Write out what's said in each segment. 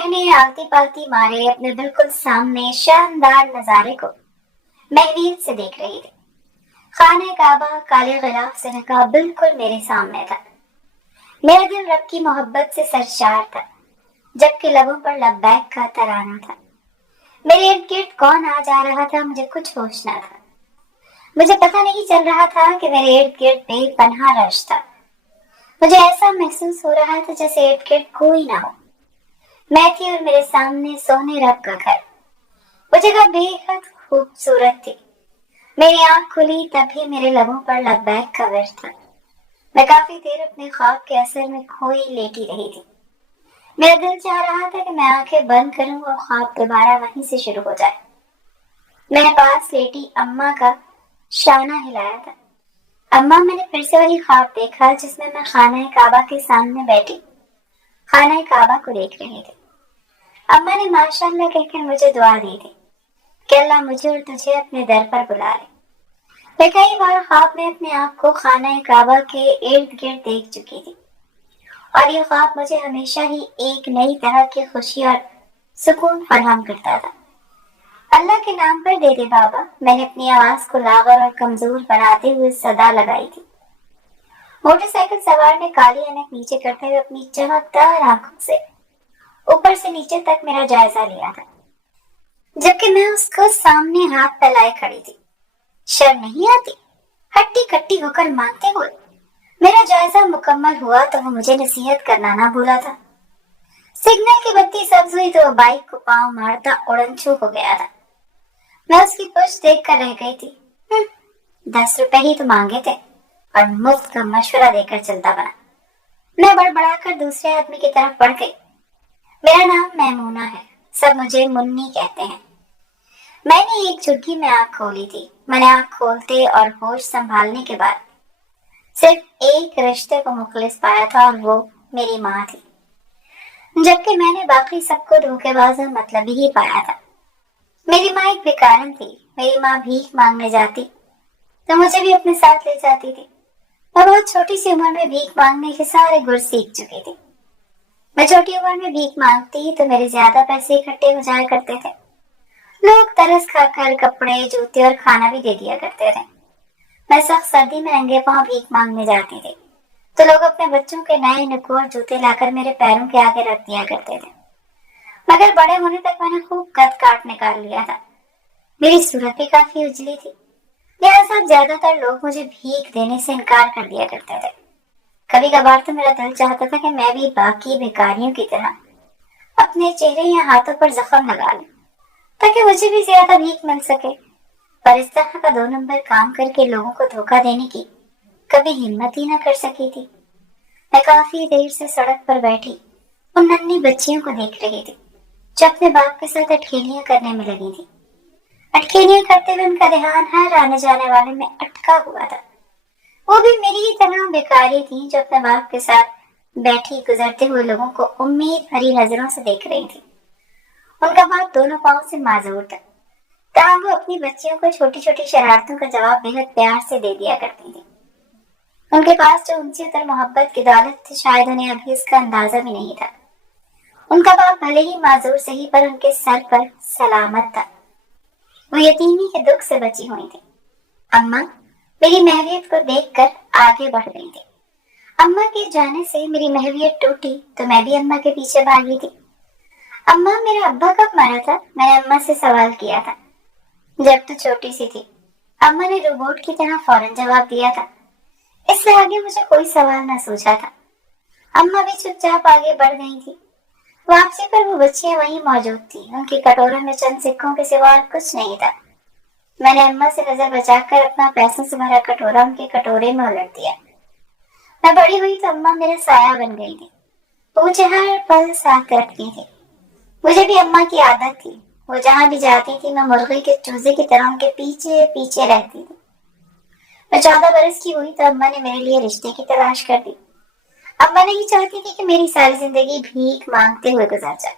بہنیں آلتی پالتی مارے اپنے بالکل سامنے شاندار نظارے کو محویت سے دیکھ رہی تھی۔ خانہ کعبہ کالے غلاف سے ڈھکا بالکل میرے سامنے تھا۔ میرا دل رب کی محبت سے سرشار تھا، جبکہ لبوں پر لبیک کا ترانہ تھا۔ میرے ارد گرد کون آ جا رہا تھا مجھے کچھ ہوش نہ تھا۔ مجھے پتہ نہیں چل رہا تھا کہ میرے ارد گرد بے پناہ رش تھا۔ مجھے ایسا محسوس ہو رہا تھا جیسے ارد گرد کوئی نہ ہو۔ میں تھی اور میرے سامنے سونے رب کا گھر۔ وہ جگہ بے حد خوبصورت تھی۔ میری آنکھ کھلی تب بھی میرے لبوں پر لبیک کا ورد تھا۔ میں کافی دیر اپنے خواب کے اثر میں کھوئی لیٹی رہی تھی۔ میرا دل چاہ رہا تھا کہ میں آنکھیں بند کروں اور خواب دوبارہ وہیں سے شروع ہو جائے۔ میں نے پاس لیٹی اماں کا شانہ ہلایا تھا۔ اماں، میں نے پھر سے وہی خواب دیکھا جس میں میں خانہ کعبہ کے سامنے بیٹھی خانہ کعبہ کو دیکھ رہی تھی۔ اماں نے ماشاءاللہ کہہ کر مجھے دعا دی تھی کہ اللہ مجھے اور تجھے اپنے در پر بلا لے۔ میں کئی بار خواب میں اپنے آپ کو خانہ کعبہ کے ارد گرد دیکھ چکی تھی، اور یہ خواب مجھے ہمیشہ ہی ایک نئی طرح کی خوشی اور سکون فراہم کرتا تھا۔ اللہ کے نام پر دے دے بابا، میں نے اپنی آواز کو لاغر اور کمزور بناتے ہوئے صدا لگائی تھی۔ موٹر سائیکل سوار نے کالی عینک نیچے کرتے ہوئے اپنی چمکدار آنکھوں سے اوپر سے نیچے تک میرا جائزہ لیا تھا، جبکہ میں اس کو سامنے ہاتھ پھیلائے کھڑی تھی۔ شرم نہیں آتی؟ ہٹی کٹی ہو کر مانگتے ہوئے۔ میرا جائزہ مکمل ہوا تو وہ مجھے نصیحت کرنا نہ بھولا تھا۔ سگنل کی بتی سبز ہوئی تو وہ بائک کو پاؤں مارتا اڑن چھو ہو گیا تھا۔ میں اس کی پشت دیکھ کر رہ گئی تھی۔ 10 روپے ہی تو مانگے تھے اور مفت کا مشورہ دے کر چلتا بنا۔ میں بڑبڑا کر دوسرے آدمی کی طرف بڑھ گئی۔ میرا نام میمونہ ہے، سب مجھے منی کہتے ہیں۔ میں نے ایک جھگی میں آنکھ کھولی تھی۔ میں نے آنکھ کھولتے اور ہوش سنبھالنے کے بعد صرف ایک رشتے کو مخلص پایا تھا، اور وہ میری ماں تھی، جبکہ میں نے باقی سب کو دھوکے باز اور مطلبی ہی پایا تھا۔ میری ماں ایک بھکارن تھی۔ میری ماں بھیک مانگنے جاتی تو مجھے بھی اپنے ساتھ لے جاتی تھی۔ میں بہت چھوٹی سی عمر میں بھیک مانگنے کے سارے گر سیکھ چکی تھی۔ میں چھوٹی عمر میں بھیک مانگتی تو میرے زیادہ پیسے اکٹھے ہو جایا کرتے تھے۔ لوگ ترس کھا کر کپڑے، جوتے اور کھانا بھی دے دیا کرتے تھے۔ میں سخت سردی میں ننگے پاؤں بھیک مانگنے جاتی تھی تو لوگ اپنے بچوں کے نئے نکوڑ جوتے لا کر میرے پیروں کے آگے رکھ دیا کرتے تھے۔ مگر بڑے ہونے تک میں نے خوب قد کاٹ نکال لیا تھا۔ میری صورت بھی کافی اجلی تھی، لہٰذا زیادہ تر لوگ مجھے بھیک دینے سے انکار کر دیا کرتے تھے۔ کبھی کبھار تو میرا دل چاہتا تھا کہ میں بھی باقی بھکاریوں کی طرح اپنے چہرے یا ہاتھوں پر زخم لگا لوں تاکہ مجھے بھی زیادہ بھیک مل سکے، پر اس طرح کا 2 نمبر کام کر کے لوگوں کو دھوکہ دینے کی کبھی ہمت ہی نہ کر سکی تھی۔ میں کافی دیر سے سڑک پر بیٹھی ان ننھی بچیوں کو دیکھ رہی تھی جو اپنے باپ کے ساتھ اٹکھیلیاں کرنے میں لگی تھی۔ اٹکھیلیاں کرتے ہوئے ان کا دھیان ہر آنے جانے والے میں اٹکا ہوا تھا۔ وہ بھی میری ہی طرح بیکاری تھی جو اپنے باپ کے ساتھ بیٹھی گزرتے ہوئے لوگوں کو امید بھری نظروں سے دیکھ رہی تھی۔ ان کا باپ دونوں پاؤں سے معذور تھا، تاہم وہ اپنی بچیوں کو چھوٹی چھوٹی شرارتوں کا جواب بے حد پیار سے دے دیا کرتی تھی۔ ان کے پاس جو ان سے تر محبت کی دولت تھی شاید انہیں ابھی اس کا اندازہ بھی نہیں تھا۔ ان کا باپ بھلے ہی معذور صحیح پر ان کے سر پر سلامت تھا۔ وہ یتیمی کے دکھ سے بچی ہوئی تھی۔ اماں میری محویت کو دیکھ کر آگے بڑھ گئی تھی۔ اماں کے جانے سے میری محویت ٹوٹی تو میں بھی اماں کے پیچھے بھاگی تھی۔ اماں، میرا ابا کب مرا تھا؟ میں نے اماں سے سوال کیا تھا۔ جب تو چھوٹی سی تھی، اماں نے روبوٹ کی طرح فوراً جواب دیا تھا۔ اس سے آگے مجھے کوئی سوال نہ سوچا تھا۔ اماں بھی چپ چاپ آگے بڑھ گئی تھی۔ واپسی پر وہ بچیاں وہیں موجود تھی۔ ان کی کٹوروں میں چند سکوں کے سوا کچھ نہیں تھا۔ میں نے اماں سے نظر بچا کر اپنا پیسوں سے بھرا کٹورا ان کے کٹورے میں الٹ دیا۔ میں بڑی ہوئی تو اماں میرا سایہ بن گئی تھی۔ وہ مجھے ہر پل ساتھ رکھتی تھی۔ مجھے بھی اماں کی عادت تھی، وہ جہاں بھی جاتی تھی میں مرغی کے چوزے کی طرح ان کے پیچھے پیچھے رہتی تھی۔ میں 14 برس کی ہوئی تو اماں نے میرے لیے رشتے کی تلاش کر دی۔ اماں نہیں چاہتی تھی کہ میری ساری زندگی بھیک مانگتے ہوئے گزر جائے،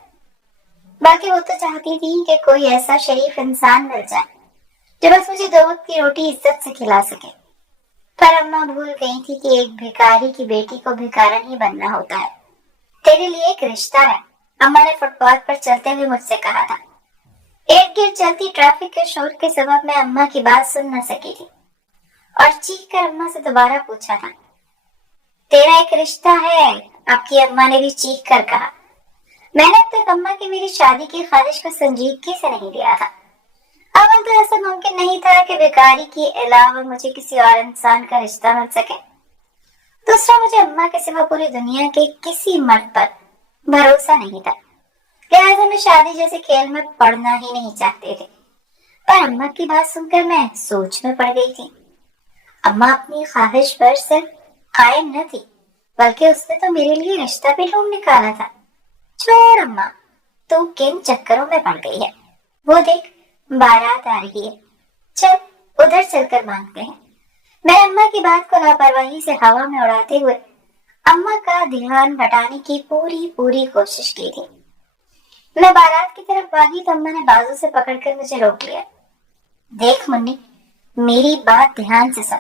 بلکہ وہ تو چاہتی تھی کہ کوئی ایسا شریف انسان مل جائے جو بس مجھے 2 وقت کی روٹی عزت سے کھلا سکے۔ پر اماں بھول گئی تھی کہ ایک بھکاری کی بیٹی کو بھکارن ہی بننا ہوتا ہے۔ تیرے لیے ایک رشتہ ہے، अम्मा ने फुटपाथ पर चलते हुए मुझसे कहा था। इर्द गिर्द चलती ट्रैफिक के शोर के सबब मैं अम्मा की बात सुन न सकी थी और चीख कर अम्मा से दोबारा पूछा था, तेरा एक रिश्ता है? आपकी अम्मा ने भी चीख कर कहा। मैंने अब तक अम्मा की मेरी शादी की ख्वाहिश को संजीदगी से नहीं लिया था। अव्वल तो ऐसा मुमकिन नहीं था कि बेकारी के अलावा मुझे किसी और इंसान का रिश्ता मिल सके। दूसरा, मुझे अम्मा के सिवा पूरी दुनिया के किसी मर्द पर भरोसा नहीं था, लिहाजा मैं शादी जैसे खेल में पड़ना ही नहीं चाहते थे। पर अम्मा की बात सुनकर मैं सोच में पड़ गई थी। अम्मा अपनी ख्वाहिश पर सिर्फ कायम न थी, बल्कि उसने तो मेरे लिए रिश्ता भी ढूंढ निकाला था। छोड़ अम्मा, तू किन चक्करों में पड़ गई है। वो देख, बारात आ रही है, चल उधर चलकर मांगते हैं। मैं अम्मा की बात को लापरवाही से हवा में उड़ाते हुए अम्मा का ध्यान हटाने की पूरी कोशिश की थी। मैं बारात की तरफ भागी तो अम्मा ने बाजू से पकड़कर मुझे रोक लिया। देख मुन्नी, मेरी बात ध्यान से सुन।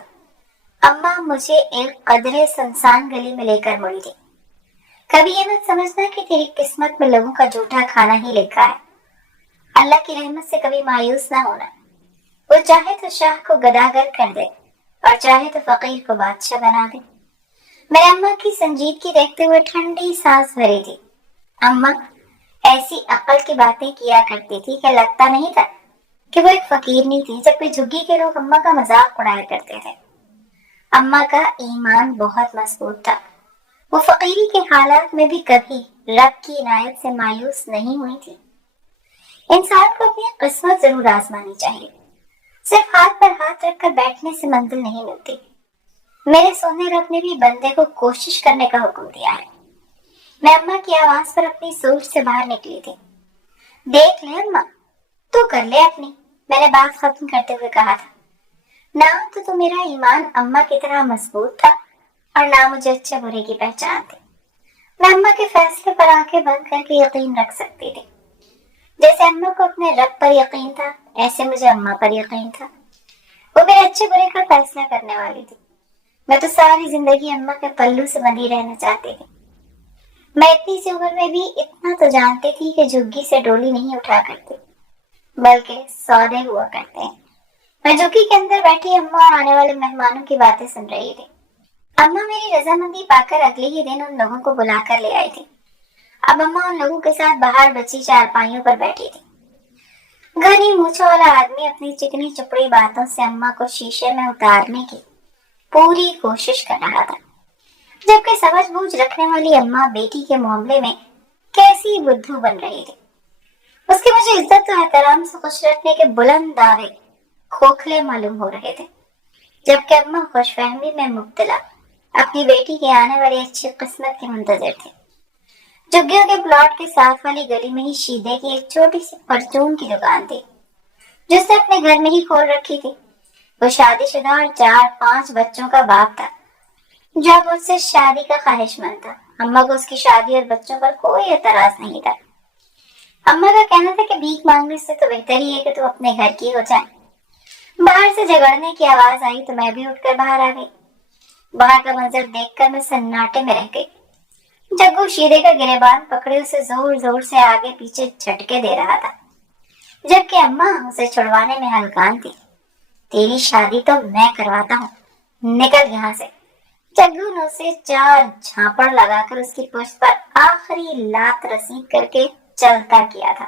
अम्मा मुझे एक कदरे सुनसान गली में लेकर मुड़ी थी। कभी ये मत समझना कि तेरी किस्मत में लोगों का जूठा खाना ही लिखा है। अल्लाह की रहमत से कभी मायूस ना होना। वो चाहे तो शाह को गदागर कर दे और चाहे तो फकीर को बादशाह बना दे। मेरे अम्मा की संजीदगी देखते हुए ठंडी सांस भरी थी। अम्मा ऐसी अक्ल की बातें किया करती थी कि लगता नहीं था कि वो एक फकीर नहीं थी। जब भी झुग्गी के लोग अम्मा का मजाक उड़ाया करते थे। अम्मा का ईमान बहुत मजबूत था। वो फकीरी के हालात में भी कभी रब की इनायत से मायूस नहीं हुई थी। इंसान को अपनी किस्मत जरूर आजमानी चाहिए। सिर्फ हाथ पर हाथ रखकर बैठने से मंजिल नहीं मिलती। मेरे सोने रब ने भी बंदे को कोशिश करने का हुक्म दिया है। मैं अम्मा की आवाज पर अपनी सोच से बाहर निकली थी। देख ले अम्मा, तू कर ले अपनी, मैंने बात खत्म करते हुए कहा था। ना तो मेरा ईमान अम्मा की तरह मजबूत था और ना मुझे अच्छे बुरे की पहचान थी। मैं अम्मा के फैसले पर आंखें बंद करके यकीन रख सकती थी। जैसे अम्मा को अपने रब पर यकीन था, ऐसे मुझे अम्मा पर यकीन था। वो मेरे अच्छे बुरे का फैसला करने वाली थी। मैं तो सारी जिंदगी अम्मा के पल्लू से बंधी रहना चाहती थी। मैं इतनी सी उम्र में भी इतना तो जानती थी कि झुग्गी से डोली नहीं उठा करती, बल्कि सौदे हुआ करते हैं। मैं झुग्गी के अंदर बैठी अम्मा और आने वाले मेहमानों की बातें सुन रही थी। अम्मा मेरी रजामंदी पाकर अगले ही दिन उन लोगों को बुलाकर ले आई थी। अब अम्मा उन लोगों के साथ बाहर बची चारपाइयों पर बैठी थी। घनी मूंछों वाला आदमी अपनी चिकनी चुपड़ी बातों से अम्मा को शीशे में उतारने की पूरी कोशिश कर रहा था, जबकि समझ बूझ रखने वाली अम्मा बेटी के मामले में कैसी बुद्धू बन रही थी। उसके मुझे इज्जत और एहतराम से खुश रखने के बुलंद दावे खोखले मालूम हो रहे थे, जबकि अम्मा खुशफहमी में मुब्तला अपनी बेटी के आने वाली अच्छी किस्मत के मुंतजर थे। झुग्गियों के प्लॉट के साथ वाली गली में ही शीदे की एक छोटी सी परचून की दुकान थी, जिसने अपने घर में ही खोल रखी थी। वो शादीशुदा और 4-5 बच्चों का बाप था, जो अब उससे शादी का ख्वाहिशमंद था। अम्मा को उसकी शादी और बच्चों पर कोई एतराज नहीं था। अम्मा का कहना था कि भीख मांगने से तो बेहतर ही है कि तू अपने घर की हो जाए। बाहर से झगड़ने की आवाज आई तो मैं भी उठकर बाहर आ गई। बाहर का मंजर देखकर मैं सन्नाटे में रह गई। जग्गू शीरे का गिरेबान पकड़े उसे जोर जोर से आगे पीछे झटके दे रहा था, जबकि अम्मा उसे छुड़वाने में हलकान थी। तेरी शादी तो मैं करवाता हूँ, निकल यहाँ से। जग्गू ने उसे 4 झापड़ लगाकर उसकी पुश्त पर आखिरी लात रसीद करके चलता किया था।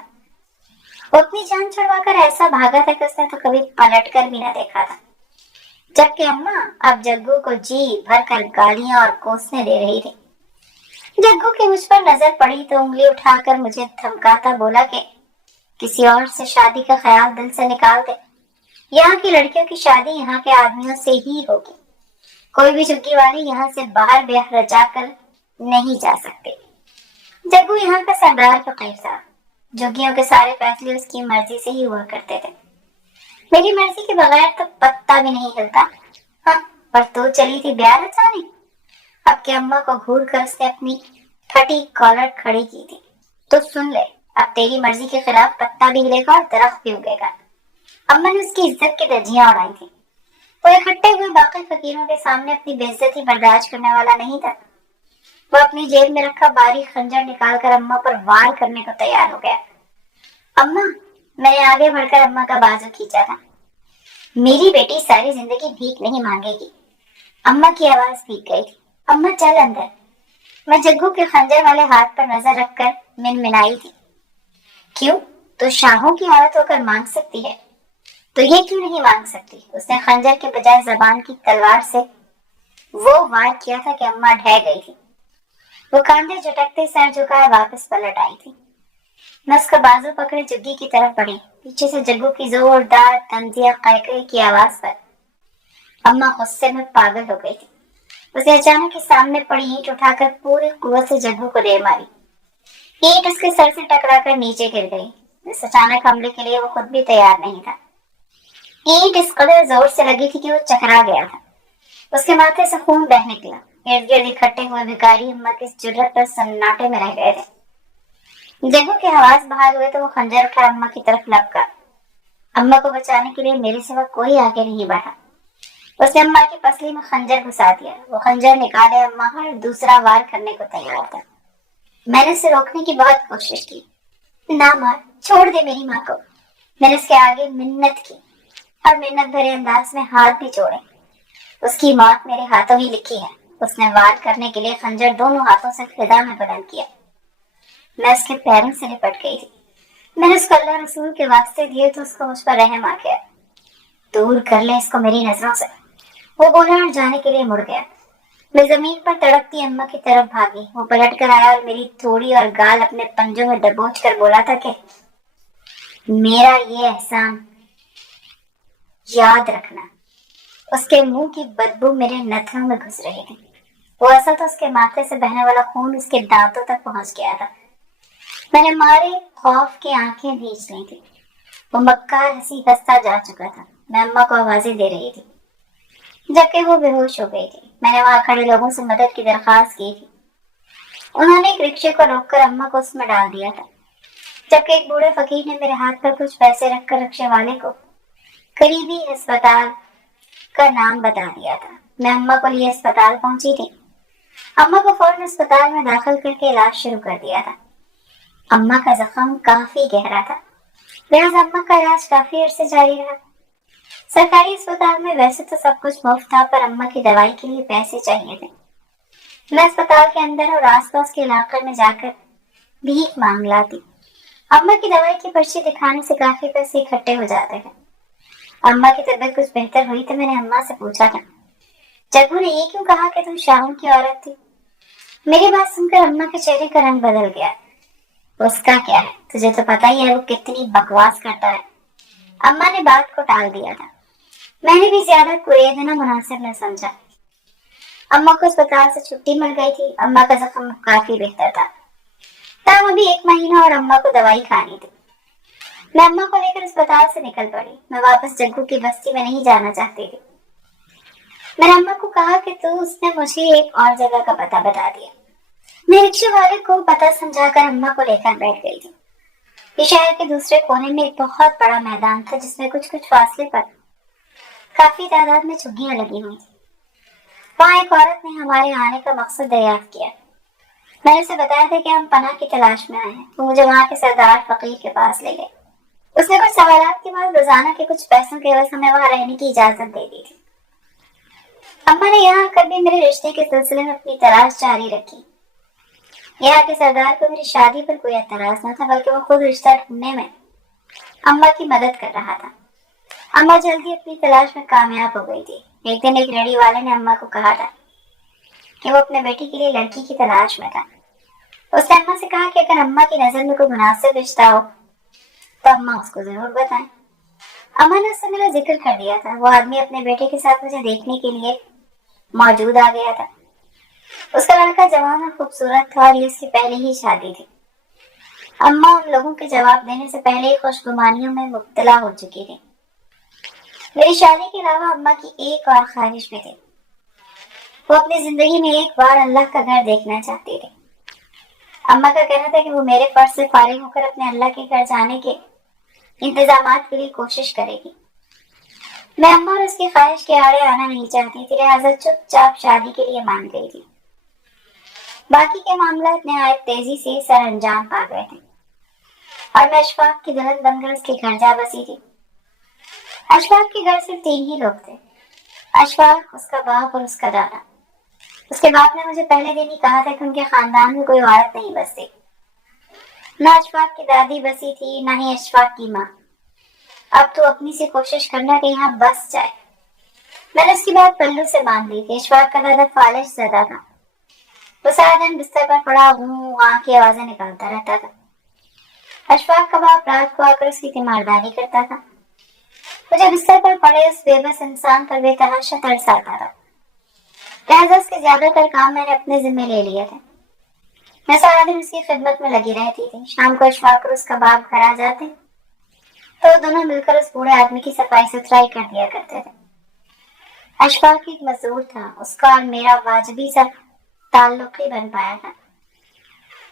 वो अपनी जान छुड़वाकर ऐसा भागा था कि उसने तो कभी पलट कर भी न देखा था। जबकि अम्मा अब जग्गू को जी भरकर गालियां और कोसने दे रही थी। जग्गू की मुझ पर नजर पड़ी तो उंगली उठाकर मुझे धमकाता बोला कि किसी और से शादी का ख्याल दिल से निकाल दे। यहाँ की लड़कियों की शादी यहाँ के आदमियों से ही होगी। कोई भी झुग्गी वाली यहाँ से बाहर ब्याह रचा कर नहीं जा सकती। जग्गू यहाँ का सरदार फकीर था। झुग्गियों के सारे फैसले उसकी मर्जी से ही हुआ करते थे। मेरी मर्जी के बगैर तो पत्ता भी नहीं हिलता। हाँ, पर तो चली थी ब्याह रचाने। अब के अम्मा को घूर कर उसने अपनी फटी कॉलर खड़ी की थी। तो सुन ले, अब तेरी मर्जी के खिलाफ पत्ता भी हिलेगा और दरख्त भी उगेगा। अम्मा ने उसकी इज्जत की धज्जियां उड़ाई थी। वो इकट्ठे हुए बाकी फकीरों के सामने अपनी बेइज्जती बर्दाश्त करने वाला नहीं था। وہ اپنی जेब में रखा बारीक खंजर निकालकर अम्मा पर वार करने को तैयार हो गया। अम्मा, मैंने आगे बढ़कर अम्मा का बाजू खींचा था। मेरी बेटी सारी जिंदगी भीख नहीं मांगेगी। अम्मा की आवाज भीग गई थी। अम्मा चल अंदर। मैं जग्गू के खंजर वाले हाथ पर नजर रखकर मिनमिनाई थी। क्यों? तो शाहों की औरत होकर मांग सकती है, तो ये क्यों नहीं मांग सकती? उसने खंजर के बजाय जबान की तलवार से वो वार किया था कि अम्मा ढह गई थी। वो कांधे झटकते सर झुकाए वापस पलट आई थी। मैं उसका बाजू पकड़े जुग्गी की तरफ बढ़ी। पीछे से जग्गू की जोरदार तंजिया कैकरे की आवाज पर अम्मा गुस्से में पागल हो गई थी। उसे अचानक ही सामने पड़ी ईंट उठाकर पूरी कुवत से जग्गू को दे मारी। ईंट उसके सर से टकराकर नीचे गिर गई। इस अचानक हमले के लिए वो खुद भी तैयार नहीं था। ईंट इस कदर जोर से लगी थी कि वो चकरा गया था। उसके माथे से खून बह निकला। इर्द गिर्द इकट्ठे हुए भिखारी अम्मा की जुर्रत पर सन्नाटे में रह गए थे। जग्गू की आवाज बाहर हुए तो वो खंजर उठा अम्मा की तरफ लपका। अम्मा को बचाने के लिए मेरे सिवा कोई आगे नहीं बढ़ा। उसने अम्मा की पसली में खंजर घुसा दिया। वो खंजर निकाले अम्मा हर दूसरा वार करने को तैयार था। मैंने उसे रोकने की बहुत कोशिश की। ना मार, छोड़ दे मेरी माँ को। मैंने उसके आगे मिन्नत की और मिन्नत भरे अंदाज में हाथ भी जोड़े। उसकी मौत मेरे हाथों ही लिखी है। उसने वार करने के लिए खंजर दोनों हाथों से फिजा में बुलंद किया। मैं उसके पैरों से लिपट गई थी। मैंने उसको अल्लाह रसूल के वास्ते दिए तो उसको मुझ पर रहम आ गया। दूर कर ले इसको मेरी नजरों से, वो बोला और जाने के लिए मुड़ गया। मैं जमीन पर तड़पती अम्मा की तरफ भागी। वो पलट कर आया और मेरी थोड़ी और गाल अपने पंजों में दबोच कर बोला था कि मेरा ये एहसान याद रखना। उसके मुंह की बदबू मेरे नथनों में घुस रही थी। वो ऐसा तो उसके माथे से बहने वाला खून उसके दांतों तक पहुंच गया था। मैंने मारे खौफ की आंखें भींच ली थी। वो मक्कार हंसी हंसता जा चुका था। मैं अम्मा को आवाजें दे रही थी जबकि वो बेहोश हो गई थी। मैंने वहां खड़े लोगों से मदद की दरखास्त की थी। उन्होंने एक रिक्शे को रोककर अम्मा को उसमें डाल दिया था, जबकि एक बूढ़े फकीर ने मेरे हाथ पर कुछ पैसे रखकर रिक्शे वाले को करीबी अस्पताल का नाम बता दिया था। मैं अम्मा को लिए अस्पताल पहुंची थी। अम्मा को फौरन अस्पताल में दाखिल करके इलाज शुरू कर दिया था। अम्मा का जख्म काफी गहरा था, लिहाजा अम्मा का इलाज काफी अरसे जारी रहा। सरकारी अस्पताल में वैसे तो सब कुछ मुफ्त था, पर अम्मा की दवाई के लिए पैसे चाहिए थे। मैं अस्पताल के अंदर और आसपास के इलाके में जाकर भीख मांग लाती। अम्मा की दवाई की पर्ची दिखाने से काफी पैसे इकट्ठे हो जाते थे। अम्मा की तबीयत कुछ बेहतर हुई तो मैंने अम्मा से पूछा था, जग्गू ने ये क्यों कहा कि तुम शाहों की औरत थी? मेरी बात सुनकर अम्मा के चेहरे का रंग बदल गया। उसका क्या है, तुझे तो पता ही है वो कितनी बकवास करता है। अम्मा ने बात को टाल दिया था। मैंने भी ज्यादा कुरेदना मुनासिब न समझा। अम्मा को अस्पताल से छुट्टी मिल गई थी। अम्मा का जख्म काफी बेहतर था। तब अभी 1 महीना और अम्मा को दवाई खानी थी। मैं अम्मा को लेकर अस्पताल से निकल पड़ी। मैं वापस जग्गू की बस्ती में नहीं जाना चाहती थी। मैंने अम्मा को कहा कि तो उसने मुझे एक और जगह का पता बता दिया। मैं रिक्शे वाले को पता समझाकर अम्मा को लेकर बैठ गई थी। ये शहर के दूसरे कोने में एक बहुत बड़ा मैदान था जिसमें कुछ कुछ फासले पर काफी तादाद में झुग्गियां लगी हुई थी। वहां एक औरत ने हमारे आने का मकसद दरियाफ्त किया। मैंने उसे बताया था कि हम पनाह की तलाश में आए हैं। वो मुझे वहां के सरदार फकीर के पास ले गए। उसने कुछ सवालात के बाद रोजाना के कुछ पैसों के एवज हमें वहां रहने की इजाजत दे दी थी। अम्मा ने यहाँ आकर भी मेरे रिश्ते के सिलसिले में अपनी तलाश जारी रखी। यहाँ के सरदार को मेरी शादी पर कोई एतराज न था, बल्कि वो खुद रिश्ता ढूंढने में अम्मा की मदद कर रहा था। अम्मा जल्दी अपनी तलाश में कामयाब हो गई थी। एक दिन एक रेडी वाले ने अम्मा को कहा था कि वो अपने बेटी के लिए लड़की की तलाश में था। उसने अम्मा से कहा कि अगर अम्मा की नजर में कोई मुनासिब रिश्ता हो तो अम्मा उसको जरूर बताएं। अम्मा ने उससे मेरा जिक्र कर दिया था। वो आदमी अपने बेटे के साथ मुझे देखने के लिए मौजूद आ गया था। उसका लड़का जवान और खूबसूरत था और ये उसकी पहली ही शादी थी। अम्मा उन लोगों के जवाब देने से पहले ही खुशगुमानियों में मुब्तला हो चुकी थी। मेरी शादी के अलावा अम्मा की एक और ख्वाहिश भी थी। वो अपनी जिंदगी में एक बार अल्लाह का घर देखना चाहती थी। अम्मा का कहना था कि वो मेरे फर्ज से फारिग होकर अपने अल्लाह के घर जाने के इंतजामात के लिए कोशिश करेगी। मैं अम्मा और उसकी ख्वाहिश के आड़े आना नहीं चाहती थी, लिहाजा चुपचाप शादी के लिए मान गई थी। باقی کے معاملات نہایت تیزی سے سر انجام پا گئے تھے اور میں اشفاق کی دلہن بن کر اس کے گھر جا بسی تھی۔ اشفاق کے گھر صرف 3 ہی لوگ تھے، اشفاق، اس کا باپ اور اس کا دادا۔ اس کے باپ نے مجھے پہلے دن ہی کہا تھا کہ ان کے خاندان میں کوئی عورت نہیں بستی، نہ اشفاق کی دادی بسی تھی نہ ہی اشفاق کی ماں۔ اب تو اپنی سے کوشش کرنا کہ یہاں بس جائے۔ میں نے اس کی بات پلو سے باندھ لی کہ اشفاق کا دادا فالج زدہ تھا، وہ سارا دن بستر پر پڑا وہاں کی آوازیں نکالتا رہتا تھا۔ اشفاق کا باپ رات کو آ کر اس کی تیمارداری کرتا تھا۔ مجھے بستر پر پڑے اس بے بس انسان پر بے تحاشا ترس آتا تھا، لہذا اس کے زیادہ تر کام میں نے اپنے ذمہ لے لیے تھے۔ میں سارا دن اس کی خدمت میں لگی رہتی تھی۔ شام کو اشفاق اور اس کا باپ گھر آ جاتے تو دونوں مل کر اس بوڑھے آدمی کی صفائی ستھرائی کر دیا کرتے تھے۔ اشفاق ایک مزدور تھا، اس کا اور میرا واجبی سا تعلق ہی بن پایا تھا۔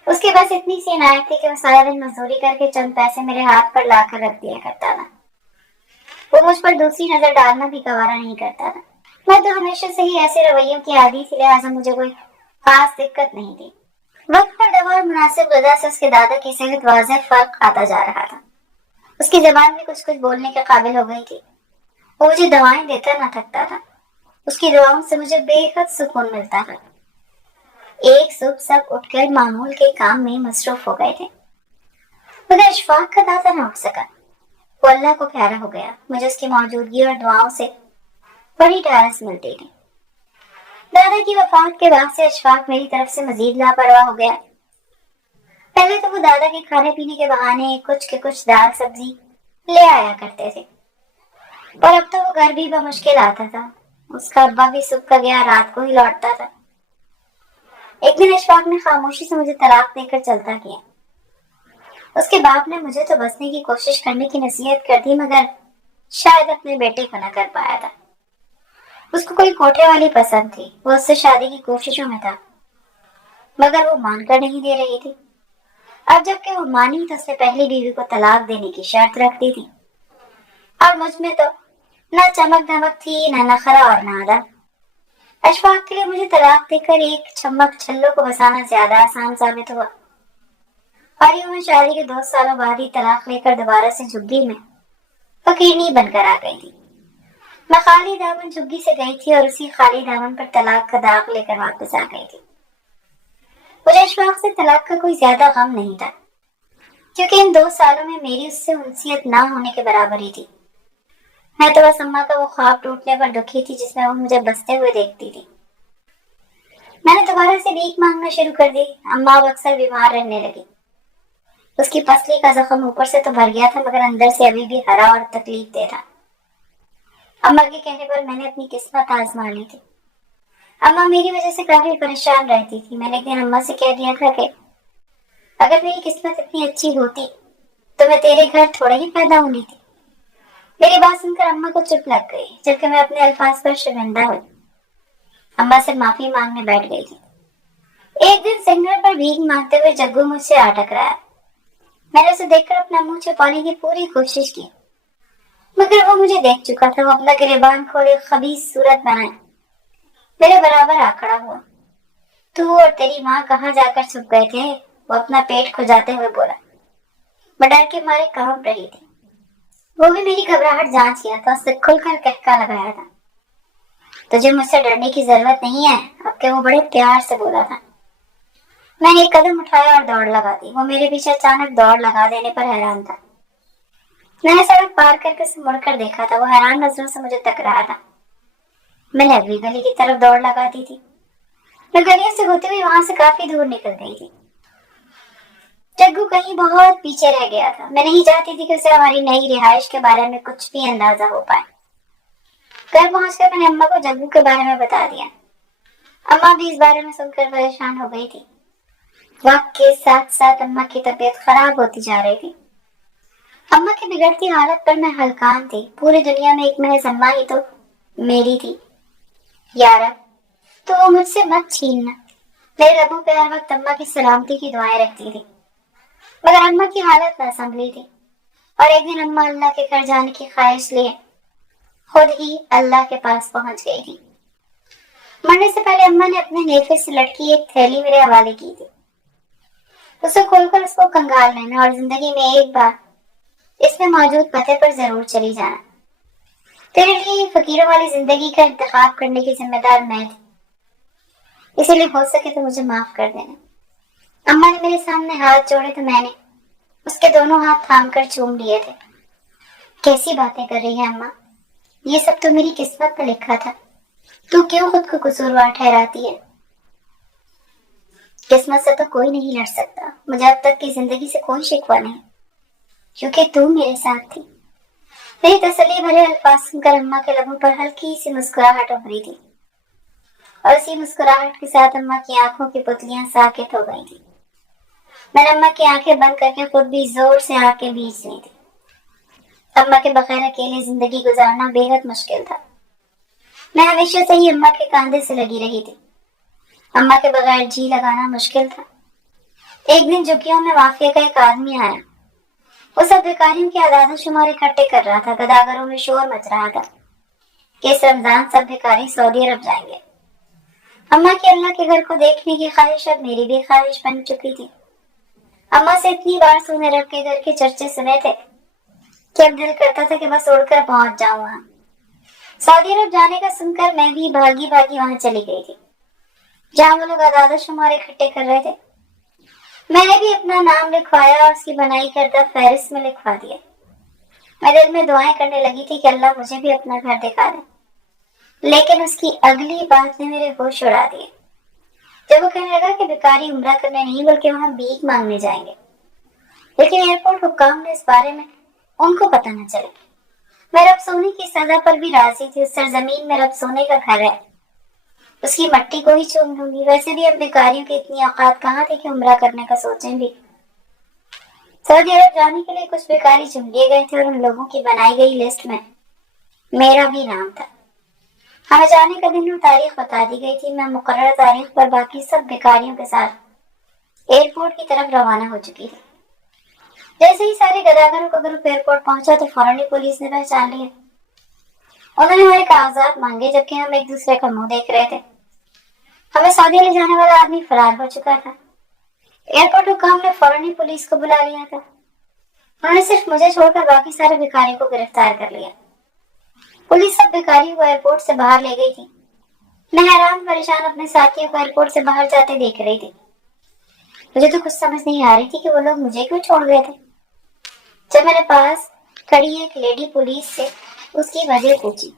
اس کے بس اتنی سی عنایت تھی کہ وہ سارا دن مزدوری کر کے چند پیسے میرے ہاتھ پر لا کر رکھ دیا کرتا تھا۔ وہ مجھ پر دوسری نظر ڈالنا بھی گوارا نہیں کرتا تھا۔ میں تو ہمیشہ سے ہی ایسے رویوں کی عادی تھی، لہٰذا مجھے کوئی خاص دقت نہیں تھی۔ وقت پر دوا اور مناسب غذا سے اس کے دادا کی صحت واضح فرق آتا جا رہا تھا۔ اس کی زبان بھی کچھ بولنے کے قابل ہو گئی تھی۔ وہ مجھے دوائیں دیتا نہ تھکتا تھا۔ اس کی دعاؤں سے مجھے بے حد سکون ملتا تھا۔ ایک صبح سب اٹھ کر معمول کے کام میں مصروف ہو گئے تھے، مگر اشفاق کا دادا نہ اٹھ سکا۔ وہ اللہ کو پیارا ہو گیا۔ مجھے اس کی موجودگی اور دعاؤں سے بڑی ڈھارس ملتی تھی۔ دادا کی وفات کے بعد سے اشفاق میری طرف سے مزید لاپرواہ ہو گیا۔ پہلے تو وہ دادا کے کھانے پینے کے بہانے کچھ دال سبزی لے آیا کرتے تھے، اور اب تو وہ گھر بھی بمشکل آتا تھا۔ اس کا ابا بھی صبح کا گیا رات کو ہی لوٹتا تھا۔ ایک دن اشفاق نے خاموشی سے مجھے طلاق دے کر چلتا کیا۔ اس کے باپ نے مجھے تو بسنے کی کوشش کرنے کی نصیحت کر دی، مگر شاید اپنے بیٹے کو نہ کر پایا تھا۔ اس کو کوئی کوٹھے والی پسند تھی، وہ اس سے شادی کی کوششوں میں تھا، مگر وہ مان کر نہیں دے رہی تھی۔ اب جب کہ وہ مانی تو اس نے پہلی بیوی کو طلاق دینے کی شرط رکھ دی تھی، اور مجھ میں تو نہ چمک دھمک تھی، نہ نخرا اور نہ ادا۔ اشفاق کے لیے مجھے طلاق دے کر ایک چمک چھلو کو بسانا زیادہ آسان ثابت ہوا، اور یوں میں شادی کے 2 سالوں بعد ہی طلاق لے کر دوبارہ سے جھگی میں فقیرنی بن کر آ گئی تھی۔ میں خالی دامن جھگی سے گئی تھی اور اسی خالی دامن پر طلاق کا داغ لے کر واپس آ گئی تھی۔ مجھے اشفاق سے طلاق کا کوئی زیادہ غم نہیں تھا، کیونکہ ان 2 سالوں میں میری اس سے انسیت نہ ہونے کے برابر ہی تھی۔ میں تو بس اماں کا وہ خواب ٹوٹنے پر دکھی تھی جس میں وہ مجھے بستے ہوئے دیکھتی تھی۔ میں نے دوبارہ سے بھیک مانگنا شروع کر دی۔ اماں اب اکثر بیمار رہنے لگی۔ اس کی پسلی کا زخم اوپر سے تو بھر گیا تھا، مگر اندر سے ابھی بھی ہرا اور تکلیف دہ تھا۔ اماں کے کہنے پر میں نے اپنی قسمت آزما لی تھی۔ اماں میری وجہ سے کافی پریشان رہتی تھی۔ میں نے ایک دن اماں سے کہہ دیا تھا کہ اگر میری قسمت اتنی اچھی ہوتی تو میں تیرے گھر تھوڑے ہی پیدا ہونی تھی۔ میری بات سن کر اماں کو چپ لگ گئی، جبکہ میں اپنے الفاظ پر شرمندہ ہوئی۔ اماں سے معافی مانگنے بیٹھ گئی تھی۔ ایک دن سنگر پر بھیک مانگتے ہوئے جگو مجھ سے آ ٹکرایا۔ میں نے اسے دیکھ کر اپنا منہ چھپانے کی پوری کوشش کی، مگر وہ مجھے دیکھ چکا تھا۔ وہ اپنا گریبان کھولے خبیث صورت بنائے میرے برابر آ کھڑا ہوا۔ تو اور تیری ماں کہاں جا کر چھپ گئے تھے؟ وہ اپنا پیٹ کھجاتے ہوئے بولا۔ میں ڈر کے مارے کانپ رہی تھی۔ وہ بھی میری گھبراہٹ جانچ لیا تھا، اس سے کھل کر کہکا لگایا تھا۔ تجھے مجھ سے ڈرنے کی ضرورت نہیں ہے، اب کہ وہ بڑے پیار سے بولا تھا۔ میں نے ایک قدم اٹھایا اور دوڑ لگا دی۔ وہ میرے پیچھے اچانک دوڑ لگا دینے پر حیران تھا۔ میں نے سڑک پار کر کے اسے مڑ کر دیکھا تھا، وہ حیران نظروں سے مجھے تک رہا تھا۔ میں نے اگلی گلی کی طرف دوڑ لگا دی تھی۔ میں گلیوں سے ہوتے ہوئے وہاں سے کافی دور نکل گئی تھی۔ جگو کہیں بہت پیچھے رہ گیا تھا۔ میں نہیں چاہتی تھی کہ اسے ہماری نئی رہائش کے بارے میں کچھ بھی اندازہ ہو پائے۔ گھر پہنچ کر میں نے اماں کو جگو کے بارے میں بتا دیا۔ اماں بھی اس بارے میں سن کر پریشان ہو گئی تھی۔ وقت کے ساتھ ساتھ اماں کی طبیعت خراب ہوتی جا رہی تھی۔ اماں کی بگڑتی حالت پر میں ہلکان تھی۔ پوری دنیا میں ایک محض اماں ہی تو میری تھی۔ یارا تو وہ مجھ سے مت چھیننا۔ میرے لبوں پہ ہر وقت اماں کی سلامتی کی دعائیں رکھتی تھی، مگر اماں کی حالت نہ سنبھلی تھی، اور ایک دن اماں اللہ کے گھر جانے کی خواہش لیے خود ہی اللہ کے پاس پہنچ گئی تھی۔ مرنے سے پہلے اماں نے اپنے نیفے سے لٹکی ایک تھیلی میرے حوالے کی تھی. اسے کھول کر اس کو کنگال لینا اور زندگی میں ایک بار اس میں موجود پتے پر ضرور چلی جانا. تیرے لیے فقیروں والی زندگی کا انتخاب کرنے کی ذمہ دار میں تھی, اسی لیے ہو سکے تو مجھے معاف کر دینا. اماں نے میرے سامنے ہاتھ جوڑے تو میں نے اس کے دونوں ہاتھ تھام کر چوم لیے تھے. کیسی باتیں کر رہی ہے اماں, یہ سب تو میری قسمت میں لکھا تھا, تو کیوں خود کو قصوروار ٹھہراتی ہے؟ قسمت سے تو کوئی نہیں لڑ سکتا, مجھے اب تک کی زندگی سے کوئی شکوہ نہیں, کیونکہ تو میرے ساتھ تھی. میری تسلی بھرے الفاظ سن کر اماں کے لبوں پر ہلکی سی مسکراہٹ ابھری تھی, اور اسی مسکراہٹ کے ساتھ اماں کی آنکھوں کی پتلیاں ساکت ہو گئی تھی. میں نے اماں کی آنکھیں بند کر کے خود بھی زور سے آنکھیں بھیج لی تھی. اماں کے بغیر اکیلے زندگی گزارنا بے حد مشکل تھا. میں ہمیشہ سے ہی اماں کے کاندھے سے لگی رہی تھی. اماں کے بغیر جی لگانا مشکل تھا. ایک دن جھگیوں میں واقعے کا ایک آدمی آیا. وہ سب بیکاریوں کے اعداد و شمار اکٹھے کر رہا تھا. گداگروں میں شور مچ رہا تھا کہ اس رمضان سب بیکاری سعودی عرب جائیں گے. اماں کی اللہ کے گھر کو دیکھنے کی خواہش اب میری بھی خواہش بن چکی تھی. اماں سے اتنی بار سونے رب کے گھر کے چرچے سنے تھے کہ اب دل کرتا تھا کہ بس اڑ کر پہنچ جاؤں وہاں. سعودی عرب جانے کا سن کر میں بھی بھاگی بھاگی وہاں چلی گئی تھی جہاں وہ لوگ اعداد و شمار اکٹھے کر رہے تھے. میں نے بھی اپنا نام لکھوایا اور اس کی بنائی کردہ فہرست میں لکھوا دیا. میں دل میں دعائیں کرنے لگی تھی کہ اللہ مجھے بھی اپنا گھر دکھا دے, لیکن اس کی اگلی بات نے میرے ہوش اڑا دیے. جب وہ کہنے لگا کہ بیکاری عمرہ کرنے نہیں بلکہ وہاں بھیک مانگنے جائیں گے, لیکن ایئرپورٹ حکام نے اس بارے میں ان کو پتہ نہ چلے. میں رب سونے کی سزا پر بھی راضی تھی. اس سرزمین میں رب سونے کا گھر ہے, اس کی مٹی کو ہی چوم لوں گی. ویسے بھی اب بیکاریوں کی اتنی اوقات کہاں تھی کہ عمرہ کرنے کا سوچیں بھی. سعودی عرب جانے کے لیے کچھ بیکاری چن لیے گئے تھے اور ان لوگوں کی بنائی گئی لسٹ میں میرا بھی نام تھا. ہمیں جانے کا دن اور تاریخ بتا دی گئی تھی. میں مقررہ تاریخ پر باقی سب بیکاریوں کے ساتھ ایئرپورٹ کی طرف روانہ ہو چکی تھی. جیسے ہی سارے گداگروں کا گروپ ایئرپورٹ پہنچا تو فوراً پولیس نے پہچان لیا. انہوں نے ہمارے کاغذات مانگے جبکہ ہم ایک دوسرے کا منہ دیکھ رہے تھے. ہمیں سعودی لے جانے والا آدمی فرار ہو چکا تھا. ایئرپورٹ حکام نے فوراً پولیس کو بلا لیا تھا. انہوں نے صرف مجھے چھوڑ کر باقی سارے بھکاریوں کو گرفتار کر لیا. پولیس سب بھکاریوں کو ایئرپورٹ سے باہر لے گئی تھی. میں حیران پریشان اپنے ساتھیوں کو ایئرپورٹ سے باہر جاتے دیکھ رہی تھی. مجھے تو کچھ سمجھ نہیں آ رہی تھی کہ وہ لوگ مجھے کیوں چھوڑ گئے تھے. جب میرے پاس کھڑی ایک لیڈی پولیس سے اس کی وجہ پوچھی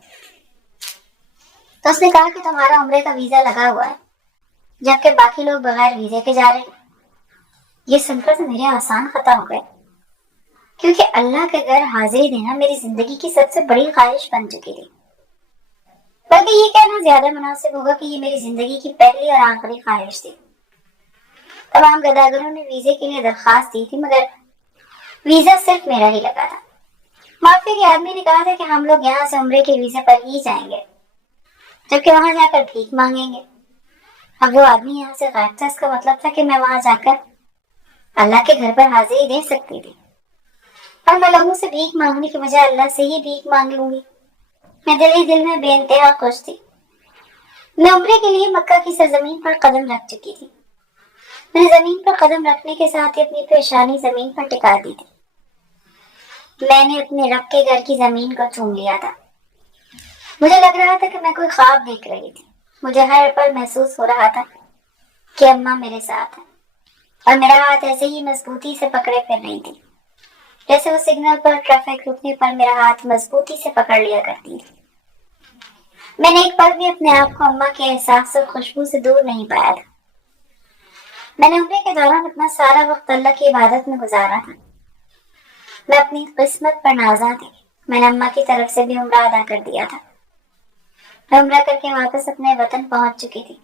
تو اس نے کہا کہ تمہارا عمرے کا ویزا لگا ہوا ہے جبکہ باقی لوگ بغیر ویزے کے جا رہے ہیں. یہ سن کر تو میرے آسان خطا ہو گئے, کیونکہ اللہ کے گھر حاضری دینا میری زندگی کی سب سے بڑی خواہش بن چکی تھی. بلکہ یہ کہنا زیادہ مناسب ہوگا کہ یہ میری زندگی کی پہلی اور آخری خواہش تھی. تمام گداگروں نے ویزے کے لیے درخواست دی تھی مگر ویزا صرف میرا ہی لگا تھا. مافیا کے آدمی نے کہا تھا کہ ہم لوگ یہاں سے عمرے کے ویزے پر ہی جائیں گے جبکہ وہاں جا کر بھیک مانگیں گے. اب وہ آدمی یہاں سے غائب تھا. اس کا مطلب تھا کہ میں وہاں جا کر اللہ کے گھر پر حاضری دے سکتی تھی اور میں لوگوں سے بھیک مانگنے کی بجائے اللہ سے ہی بھیک مانگ لوں گی. میں دل ہی دل میں بے انتہا خوش تھی. میں عمرے کے لیے مکہ کی سرزمین پر قدم رکھ چکی تھی. میں نے زمین پر قدم رکھنے کے ساتھ ہی اپنی پیشانی زمین پر ٹکا دی تھی. میں نے اپنے رب کے گھر کی زمین کو چوم لیا تھا. مجھے لگ رہا تھا کہ میں کوئی خواب دیکھ رہی تھی. مجھے ہر پل محسوس ہو رہا تھا کہ اماں میرے ساتھ ہے اور میرا ہاتھ ایسے ہی مضبوطی سے پکڑے پھر رہی تھی جیسے وہ سگنل پر ٹریفک رکنے پر میرا ہاتھ مضبوطی سے پکڑ لیا کرتی تھی. میں نے ایک پل بھی اپنے آپ کو اماں کے احساس اور خوشبو سے دور نہیں پایا تھا. میں نے عمرے کے دوران اپنا سارا وقت اللہ کی عبادت میں گزارا تھا. میں اپنی قسمت پر نازاں تھی. میں نے اماں کی طرف سے بھی عمرہ ادا کر دیا تھا. میں عمرہ کر کے واپس اپنے وطن پہنچ چکی تھی.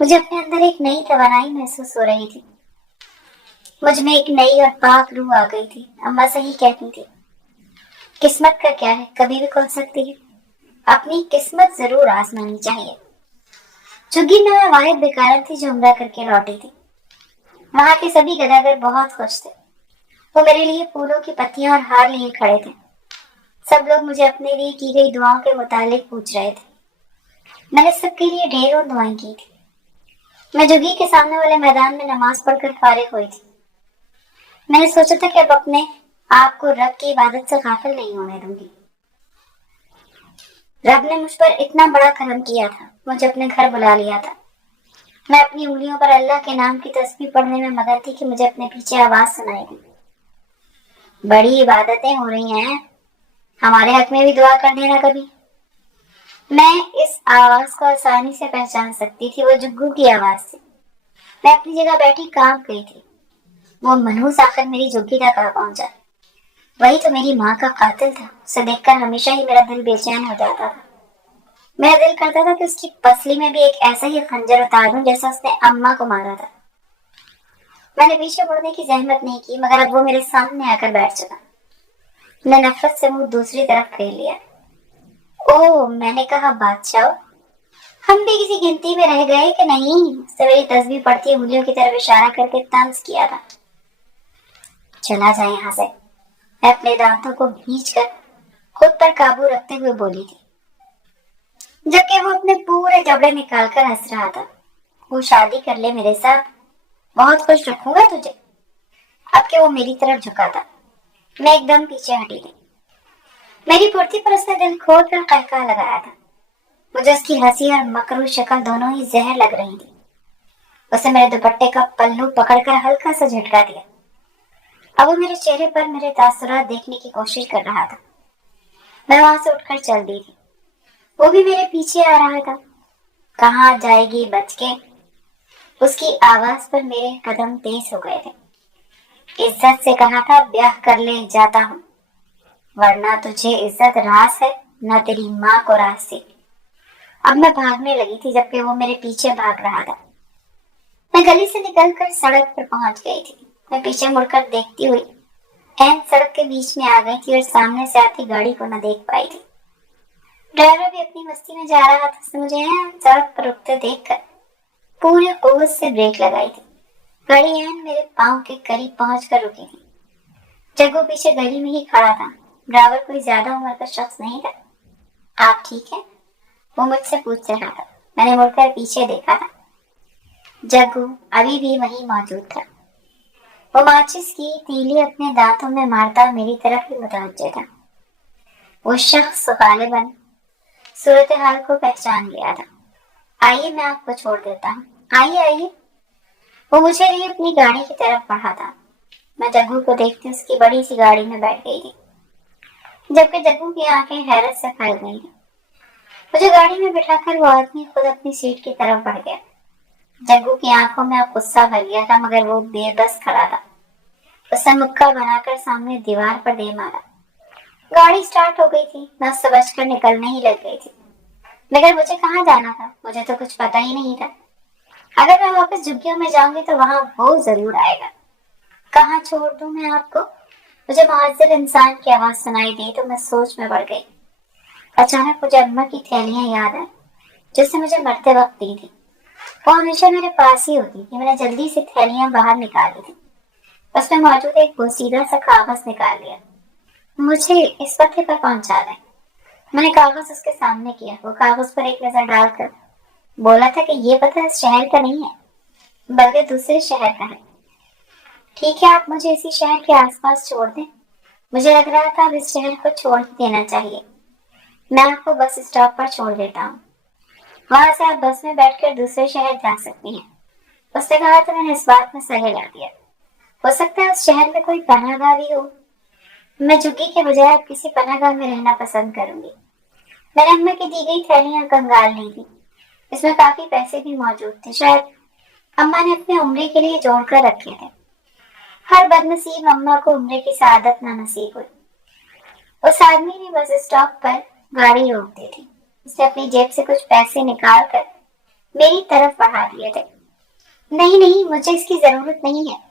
مجھے اپنے اندر ایک نئی توانائی محسوس ہو رہی تھی. مجھ میں ایک نئی اور پاک روح آ گئی تھی. اماں صحیح کہتی تھی, قسمت کا کیا ہے, کبھی بھی کھل سکتی ہے. اپنی قسمت ضرور آزمانی چاہیے. جھگی میں واحد بیکار تھی جو عمرہ کر کے لوٹی تھی. وہاں کے سبھی گداگر بہت خوش تھے. وہ میرے لیے پھولوں کی پتیاں اور ہار لیے کھڑے تھے. سب لوگ مجھے اپنے لیے کی گئی دعاؤں کے متعلق پوچھ رہے تھے. मैंने सबके लिए ढेरों दुआएं की थी। मैं झुग्गी के सामने वाले मैदान में नमाज पढ़कर फारिग हुई थी। मैंने सोचा था कि अब अपने आप को रब की इबादत से गाफिल नहीं होने दूंगी। रब ने मुझ पर इतना बड़ा करम किया था, मुझे अपने घर बुला लिया था। मैं अपनी उंगलियों पर अल्लाह के नाम की तस्बीह पढ़ने में मगन थी कि मुझे अपने पीछे आवाज सुनाई दी, बड़ी इबादतें हो रही हैं, हमारे हक में भी दुआ कर देना कभी। मैं इस आवाज को आसानी से पहचान सकती थी, वो जुग्गू की आवाज थी। मैं अपनी जगह बैठी कांप गई थी। वो मनहूस आखिर मेरी झुग्गी तक आ पहुंचा। वही तो मेरी माँ का कातिल था। उसे देखकर हमेशा ही मेरा दिल बेचैन हो जाता था। मेरा दिल करता था कि उसकी पसली में भी एक ऐसा ही खंजर उतार दूं जैसा उसने अम्मा को मारा था। मैंने पीछे मुड़ने की जहमत नहीं की, मगर अब वो मेरे सामने आकर बैठ चुका। मैंने नफरत से मुंह दूसरी तरफ फेर लिया। ओह, मैंने कहा, बादशाह, हम भी किसी गिनती में रह गए कि नहीं? उसने मेरी तस्बीह पढ़ती उंगलियों की तरफ इशारा करके तंज किया था। चला जाए यहाँ से, मैं अपने दांतों को भींच कर खुद पर काबू रखते हुए बोली थी, जबकि वो अपने पूरे जबड़े निकाल कर हंस रहा था। वो शादी कर ले मेरे साथ, बहुत खुश रखूंगा तुझे। अब के वो मेरी तरफ झुका था। मैं एकदम पीछे हटी थी। मेरी फुर्ती पर उसने दिल खोल कर कहका लगाया था। मुझे उसकी हंसी और मकरू शक्ल दोनों ही जहर लग रही थी। उसे मेरे दुपट्टे का पल्लू पकड़कर हल्का सा झटका दिया। अब वो मेरे चेहरे पर मेरे तासुरात देखने की कोशिश कर रहा था। मैं वहां से उठकर चल दी थी। वो भी मेरे पीछे आ रहा था। कहाँ जाएगी बच के? उसकी आवाज पर मेरे कदम तेज हो गए थे। इज्जत से कहा था ब्याह कर ले, जाता हूँ, वरना तुझे इज्जत रास है, न तेरी माँ को रास थी। अब मैं भागने लगी थी, जबकि वो मेरे पीछे भाग रहा था। मैं गली से निकलकर सड़क पर पहुंच गई थी। मैं पीछे मुड़कर देखती हुई ऐन सड़क के बीच में आ गई थी और सामने से आती गाड़ी को न देख पाई थी। ड्राइवर भी अपनी मस्ती में जा रहा था। उसने मुझे ऐन सड़क पर रुकते देखकर पूरी कुव्वत से ब्रेक लगाई थी। गाड़ी ऐन मेरे पांव के करीब पहुंचकर रुकी थी। जग्गू पीछे गली में ही खड़ा था। ड्राइवर कोई ज्यादा उम्र का शख्स नहीं था। आप ठीक है? वो मुझसे पूछ रहा था। मैंने मुड़कर पीछे देखा था। जग्गू अभी भी वहीं मौजूद था। वो माचिस की तीली अपने दांतों में मारता मेरी तरफ ही मुतवज्जे था। वो शख्स गालिबन सूरत हाल को पहचान गया था। आइए, मैं आपको छोड़ देता हूँ, आइए आइए। वो मुझे लिए अपनी गाड़ी की तरफ बढ़ा था। मैं जग्गू को देखती उसकी बड़ी सी गाड़ी में बैठ गई थी, जबकि जग्गू की आंखें हैरत से फैल गई थी। मुझे गाड़ी में बिठाकर वो आदमी खुद अपनी सीट की तरफ बढ़ गया। जग्गू की आंखों में अब गुस्सा भर गया था, मगर वो बेबस खड़ा था। उसने मुक्का बनाकर सामने दीवार पर दे मारा। गाड़ी स्टार्ट हो गई थी। मैं उससे बचकर निकलने ही लग गई थी, मगर मुझे कहाँ जाना था मुझे तो कुछ पता ही नहीं था। अगर मैं वापस झुग्गियों में जाऊंगी तो वहां वो जरूर आएगा। कहाँ छोड़ दूं मैं आपको? मुझे मुअज्जिल इंसान की आवाज सुनाई दी तो मैं सोच में पड़ गई। अचानक मुझे अम्मा की थैलियां याद आई, जिससे मुझे मरते वक्त दी थी। वो हमेशा मेरे पास ही होती थी। मैंने जल्दी से थैलियां बाहर निकाली थी। उसमें मौजूद एक बोसीदा सा कागज निकाल लिया। मुझे इस पते पर पहुंचा दें। मैंने कागज उसके सामने किया। वो कागज पर एक नजर डालकर बोला था कि ये पता इस शहर का नहीं है, बल्कि दूसरे शहर का है। ठीक है, आप मुझे इसी शहर के आसपास छोड़ दें। मुझे लग रहा था अब इस शहर को छोड़ ही देना चाहिए। मैं आपको बस स्टॉप पर छोड़ देता हूँ, वहां से आप बस में बैठकर दूसरे शहर जा सकती हैं। उसने कहा तो मैंने इस बात में सही ला दिया। हो सकता है उस शहर में कोई पनाहगाह भी हो। मैं झुग्गी के बजाय अब किसी पनाहगाह में रहना पसंद करूंगी। मैंने अम्मा की दी गई थैलियां कंगाल ली थी। इसमें काफी पैसे भी मौजूद थे। शायद अम्मा ने अपने उम्रे के लिए जोड़ कर रखे थे। हर बदनसीब अम्मा को उम्रे की सआदत न नसीब हुई। उस आदमी ने बस स्टॉप पर गाड़ी रोक दी थी। उसने अपनी जेब से कुछ पैसे निकाल कर मेरी तरफ बढ़ा दिए थे। नहीं नहीं, मुझे इसकी जरूरत नहीं है।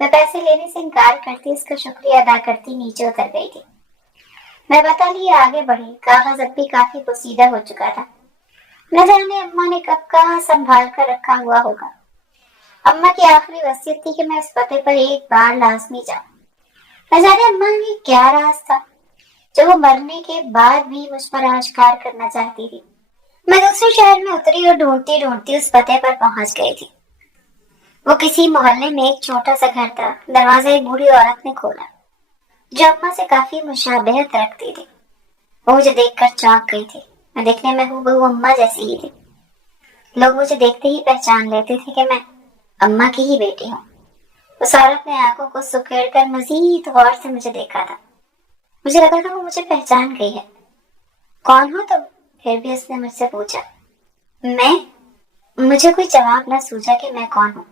मैं पैसे लेने से इनकार करती, उसका शुक्रिया अदा करती नीचे उतर गई थी। मैं बता लिए आगे बढ़ी। कागज अब भी काफी पोसीदा हो चुका था। न जाने अम्मा ने कब कहाँ संभाल कर रखा हुआ होगा। अम्मा की आखिरी वसीयत थी कि मैं इस पते पर एक बार लाजमी जाऊं। न जाने अम्मा की क्या राज था जो वो मरने के बाद भी मुझ पर आश्कार करना चाहती थी। मैं दूसरे शहर में उतरी और ढूंढती ढूंढती उस पते पर पहुंच गई थी। वो किसी मोहल्ले में एक छोटा सा घर था। दरवाजा एक बूढ़ी औरत ने खोला जो अम्मा से काफी मुशाबहत रखती थी। वो मुझे देखकर चौंक गई थी। मैं दिखने में हूबहू अम्मा जैसी ही थी। लोग मुझे देखते ही पहचान लेते थे कि मैं अम्मा की ही बेटी हूँ। उस औरत ने आंखों को सुखेड़ कर मजीद गौर से मुझे देखा था। मुझे लगा था वो मुझे पहचान गई है। कौन हो तुम? फिर भी उसने मुझसे पूछा। मैं? मुझे कोई जवाब न सूझा कि मैं कौन हूँ।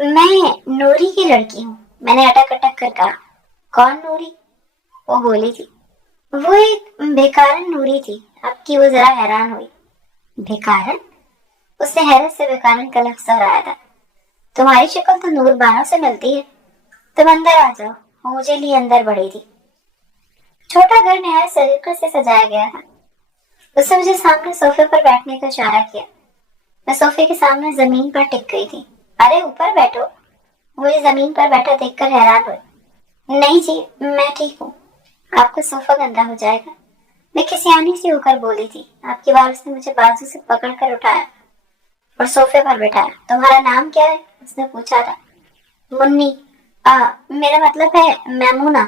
मैं नूरी की लड़की हूँ, मैंने अटक अटक कर कहा। कौन नूरी? वो बोली थी। वो एक बेकारन नूरी थी। अब की वो जरा हैरान हुई। बेकारन? उसने हैरत से बेकारन का लफ्ज दोहराया था। तुम्हारी शक्ल तो नूर बानो से मिलती है। तुम अंदर आ जाओ। वो मुझे लिए अंदर बढ़ी थी। छोटा घर नहायत सलीके से सजाया गया था। उसने मुझे सामने सोफे पर बैठने का इशारा किया। मैं सोफे के सामने जमीन पर टिक गई थी। अरे ऊपर बैठो। मुझे जमीन पर बैठा देखकर हैरान हुई। नहीं जी, मैं ठीक हूँ। आपका सोफा गंदा हो जाएगा। मैं खिसियानी सी होकर बोली थी। आपकी बार उसने मुझे बाजू से पकड़कर उठाया और सोफे पर बैठाया। तुम्हारा नाम क्या है? उसने पूछा था। मुन्नी। मेरा मतलब है मैमूना।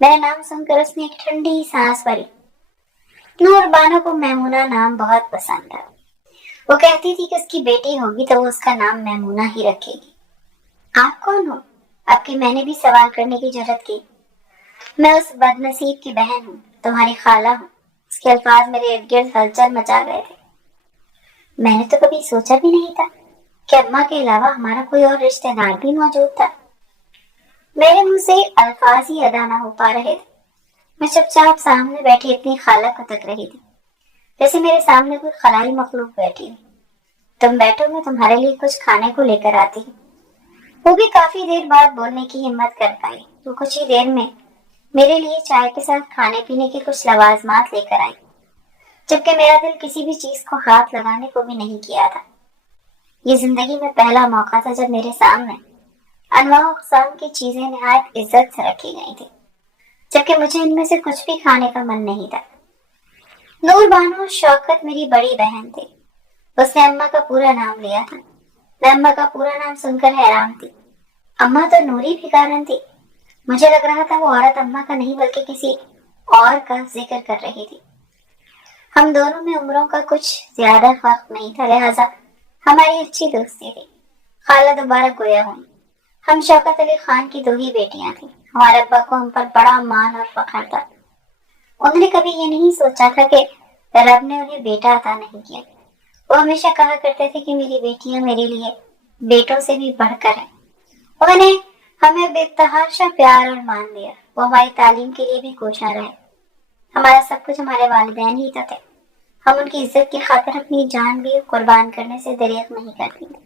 मेरा नाम सुनकर उसने एक ठंडी सांस भरी। नूर बानो को मैमूना नाम बहुत पसंद था। वो कहती थी कि उसकी बेटी होगी तो वो उसका नाम मैमूना ही रखेगी। आप कौन हो? आपकी मैंने भी सवाल करने की जरूरत की। मैं उस बदनसीब की बहन हूँ, तुम्हारी खाला हूँ। उसके अल्फाज मेरे इर्द गिर्द हलचल मचा गए थे। मैंने तो कभी सोचा भी नहीं था कि अम्मा के अलावा हमारा कोई और रिश्तेदार भी मौजूद था। मेरे मुंह से अल्फाज ही अदा न हो पा रहे थे। मैं चुपचाप सामने बैठी अपनी खाला को तक रही थी, जैसे मेरे सामने कोई खलाई मखलूक बैठी हुई। तुम बैठो, मैं तुम्हारे लिए कुछ खाने को लेकर आती हूँ। वो भी काफी देर बाद बोलने की हिम्मत कर पाई। वो कुछ ही देर में मेरे लिए चाय के साथ खाने पीने के कुछ लवाजमात लेकर आई, जबकि मेरा दिल किसी भी चीज को हाथ लगाने को भी नहीं किया था। ये जिंदगी में पहला मौका था जब मेरे सामने अनवाह अक़साम की चीजें निहायत इज्जत से रखी गई थी, जबकि मुझे इनमें से कुछ भी खाने का मन नहीं था। नूर बानो शौकत मेरी बड़ी बहन थी। उसने अम्मा का पूरा नाम लिया था। मैं अम्मा का पूरा नाम सुनकर हैरान थी। अम्मा तो नूरी भिकारन थी। मुझे लग रहा था वो औरत अम्मा का नहीं बल्कि किसी और का जिक्र कर रही थी। हम दोनों में उम्रों का कुछ ज्यादा फर्क नहीं था, लिहाजा हमारी अच्छी दोस्ती थी। खाला दोबारा गोया हुई। हम शौकत अली खान की दो ही बेटियां थी। हमारे अब्बा को हम पर बड़ा मान और फख्र था। उन्होंने कभी ये नहीं सोचा था कि रब ने उन्हें बेटा अता नहीं किया। वो हमेशा कहा करते थे कि मेरी बेटियां मेरे लिए बेटों से भी बढ़कर हैं। उन्होंने हमें बेतहाशा प्यार और मान दिया। वो हमारी तालीम के लिए भी कोशा रहे। हमारा सब कुछ हमारे वालिदैन ही तो थे। हम उनकी इज्जत की खातिर अपनी जान भी कुर्बान करने से दरिया नहीं करती थी।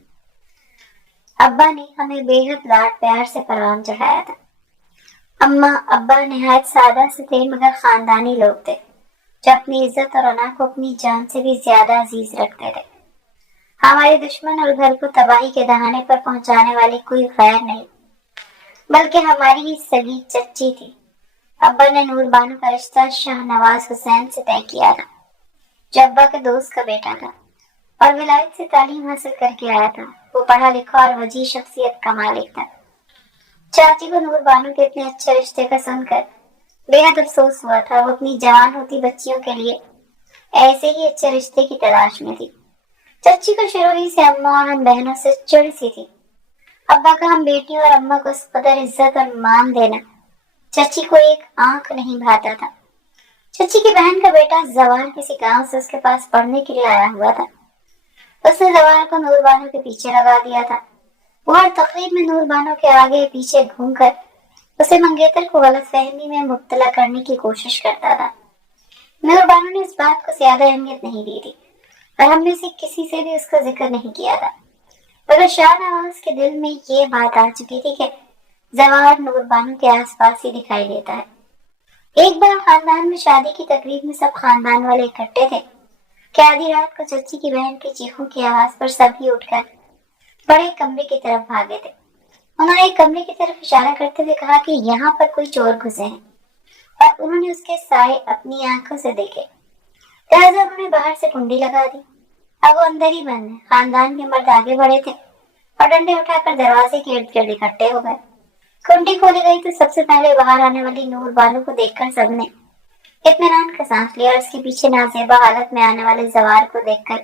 अब्बा ने हमें बेहद लाड प्यार से परवान चढ़ाया था। अम्मा अब्बा निहायत सादा से थे, मगर खानदानी लोग थे जो अपनी इज्जत और अना को अपनी जान से भी ज्यादा अजीज रखते थे। हमारे दुश्मन और घर को तबाही के दहाने पर पहुंचाने वाली कोई गैर नहीं, बल्कि हमारी ही सगी चच्ची थी। अब्बा ने नूर बानो का रिश्ता शाहनवाज हुसैन से तय किया था, जो अब्बा के दोस्त का बेटा था और विलायत से तालीम हासिल करके आया था। वो पढ़ा लिखा और वजी शख्सियत का मालिक था। चाची को नूर बानो के इतने अच्छे रिश्ते का सुनकर बेहद अफसोस हुआ था। वो अपनी जवान होती बच्चियों के लिए ऐसे ही अच्छे रिश्ते की तलाश में थी। चच्ची को शुरू ही से अम्मा और हम बहनों से चिढ़ सी थी। अब्बा का हम बेटियों और अम्मा को इस कदर इज्जत और मान देना चच्ची को एक आंख नहीं भाता था। चच्ची की बहन का बेटा जवार किसी गांव से उसके पास पढ़ने के लिए आया हुआ था। उसने जवार को नूर बानो के पीछे लगा दिया था। वो हर तकरीब में नूर बानो के आगे पीछे घूमकर उसे मंगेतर को गलतफहमी में मुब्तला करने की कोशिश करता था। नूर बानो ने इस बात को ज्यादा अहमियत नहीं दी थी और हम में से किसी से भी उसका जिक्र नहीं किया था, मगर शाहनवाज के दिल में ये बात आ चुकी थी कि जवार नूर बानो के आसपास ही दिखाई देता है। एक बार खानदान में शादी की तकरीब में सब खानदान वाले इकट्ठे थे कि आधी रात को चच्ची की बहन की चीखों की आवाज पर सभी उठकर बड़े कमरे की तरफ भागे थे। उन्होंने एक कमरे की तरफ इशारा करते हुए कहा कि यहाँ पर कोई चोर घुसे हैं, और उन्होंने उसके साए अपनी आंखों से देखे। लिहाजा उन्होंने बाहर से कुंडी लगा दी। अब वो अंदर ही बंद है। खानदान के मर्द आगे बढ़े थे और डंडे उठाकर दरवाजे के इर्द गिर्द इकट्ठे हो गए। कुंडी खोली गई तो सबसे पहले बाहर आने वाली नूर बानो को देखकर सबने इत्मीनान का सांस लिया और उसके पीछे नाजेबा हालत में आने वाले जवार को देखकर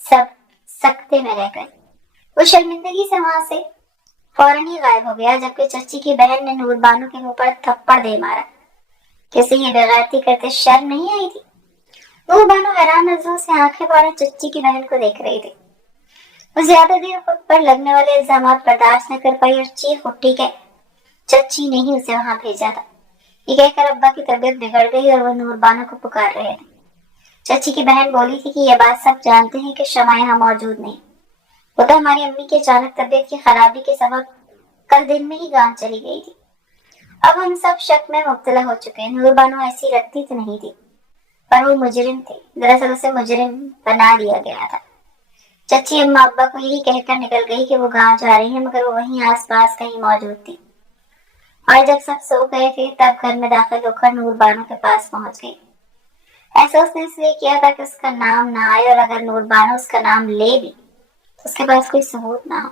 सब सकते में रह गए। वो शर्मिंदगी से वहां से फौरन ही गायब हो गया, जबकि चच्ची की बहन ने नूर बानो के मुंह पर थप्पड़ दे मारा। किसी की बेगैरती करते शर्म नहीं आई थी? नूर बानो हैरान नजरों से आंखें फाड़े चच्ची की बहन को देख रही थी। वो ज्यादा देर खुद पर लगने वाले इल्जाम बर्दाश्त न कर पाई और चीख उठी कि चच्ची ने ही उसे वहां भेजा था। ये कहकर अब्बा की तबीयत बिगड़ गई और वो नूर बानो को पुकार रहे थे। चच्ची की बहन बोली थी कि यह बात सब जानते हैं कि शमा यहाँ मौजूद नहीं। वो तो हमारी अम्मी की अचानक तबीयत की खराबी के सबब कल दिन में ही गांव चली गई थी। अब हम सब शक में मुब्तला हो चुके हैं। नूर बानो ऐसी लगती तो नहीं थी, पर वो मुजरिम थी। दरअसल उसे मुजरिम बना दिया गया था। चच्ची अम्मा अब्बा को यही कहकर निकल गई कि वो गांव जा रही है, मगर वो वहीं आसपास कहीं मौजूद थी। और जब सब सो गए थे तब घर में दाखिल होकर नूर बानो के पास पहुंच गई। ऐसा उसने इसलिए किया था कि उसका नाम ना आए, और अगर नूर बानो उसका नाम ले भी तो उसके पास कोई सबूत ना हो।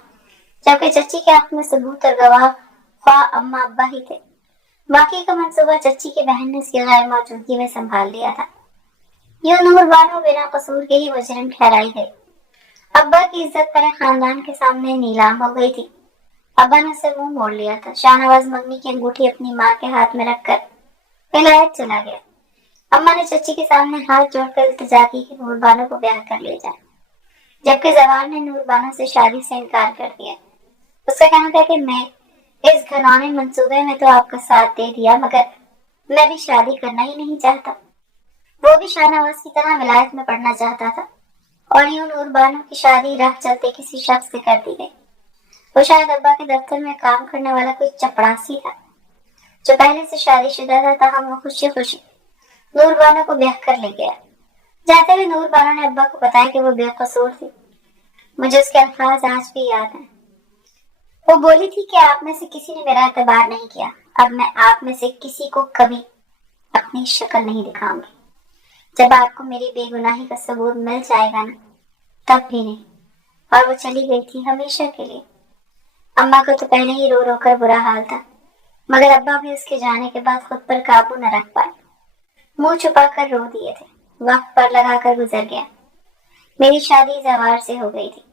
जबकि चच्ची के हाथ में सबूत और गवाह ख्वाह अम्मा अब्बा ही थे। बाकी का मंसूबा चच्ची की बहन ने उसकी गैर मौजूदगी में संभाल लिया था। यूं नूर बानो बिना कसूर के ही मुजरिम ठहराई गई। अब्बा की इज्जत पर खानदान के सामने नीलाम हो गई थी। अब्बा ने उसे मुंह मोड़ लिया था। शाहनवाज मंगनी की अंगूठी अपनी माँ के हाथ में रखकर विलायत चला गया। अम्मा ने चच्ची के सामने हाथ जोड़कर इल्तिजा की कि नूर बानो को ब्याह कर ले जाए, जबकि जवान ने नूर बानो से शादी से इनकार कर दिया। उसका कहना था कि मैं इस घरौने मंसूबे में तो आपका साथ दे दिया, मगर मैं भी शादी करना ही नहीं चाहता। वो भी शाहनवाज की तरह विलायत में पढ़ना चाहता था, और यूं नूर बानो की शादी राह चलते किसी शख्स से कर दी गई। वो शायद अब्बा के दफ्तर में काम करने वाला कोई चपड़ासी था, जो पहले से शादीशुदा था। ताहम वो खुशी खुशी नूर बानो को ब्याह कर ले गया। जाते हुए नूर बानो ने अब्बा को बताया कि वो बेकसूर थी। मुझे उसके अल्फाज आज भी याद हैं। वो बोली थी कि आप में से किसी ने मेरा एतबार नहीं किया, अब मैं आप में से किसी को कभी अपनी शक्ल नहीं दिखाऊंगी। जब आपको मेरी बेगुनाही का सबूत मिल जाएगा ना, तब भी नहीं। और वो चली गई थी हमेशा के लिए। अम्मा को तो पहले ही रो रो कर बुरा हाल था, मगर अब्बा भी उसके जाने के बाद खुद पर काबू न रख पाए। मुंह छुपा कर रो दिए थे। वक्त पर लगाकर गुजर गया। मेरी शादी जवार से हो गई थी।